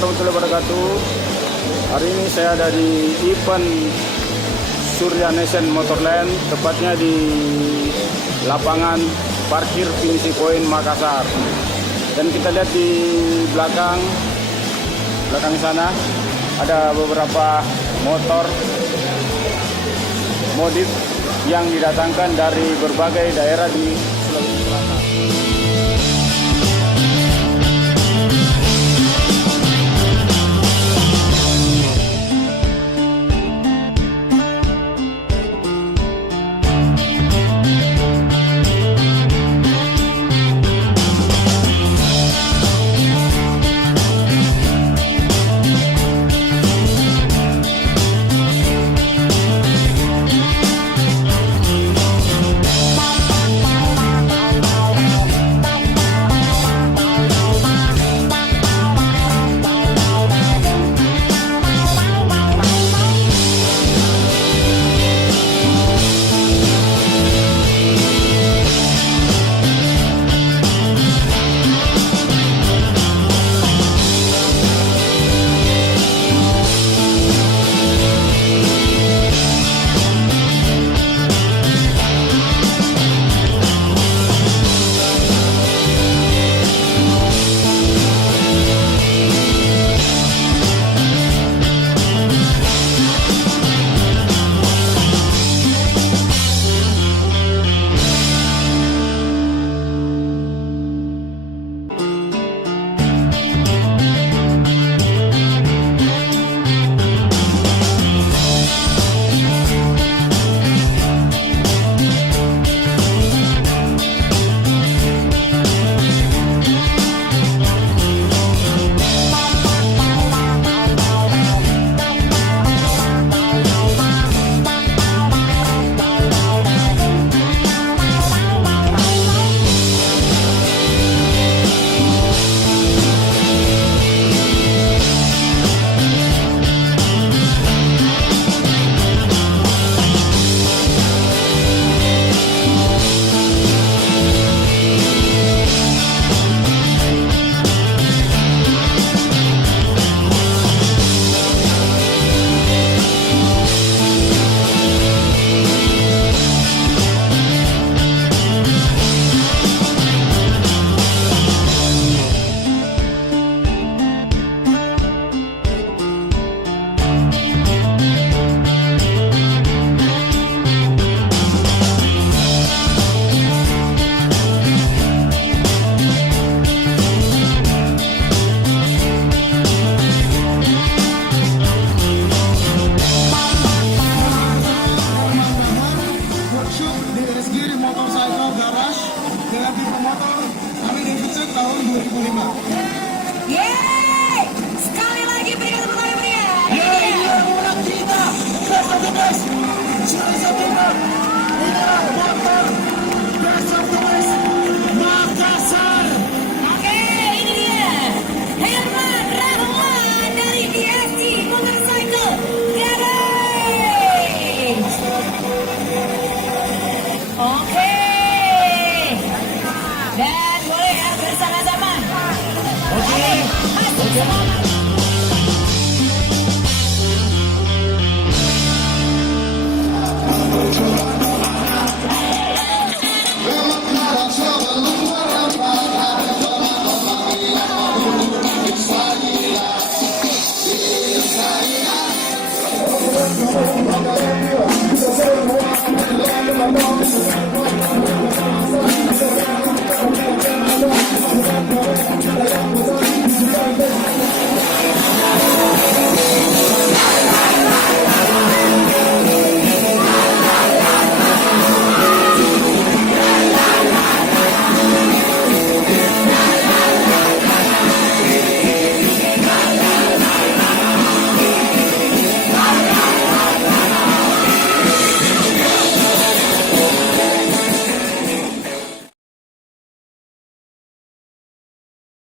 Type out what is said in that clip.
warahmatullahi wabarakatuh. Hari ini saya ada di event Surya Nation Motorland, tepatnya di lapangan parkir Finishing Point Makassar. Dan kita lihat di belakang sana ada beberapa motor modif yang didatangkan dari berbagai daerah di Sulawesi Selatan. Tahun 2005. Yeay! Sekali lagi berikan tepuk tangan meriah. Ini adalah kita, best of the best. Sulawesi Timur. Inilah motor best of the best Makassar. Oke, ini dia. Herman Rahman dari DST Motorcycle Garage. Oke. Dan boleh ya bersama-sama. Oke. Semangat. Saya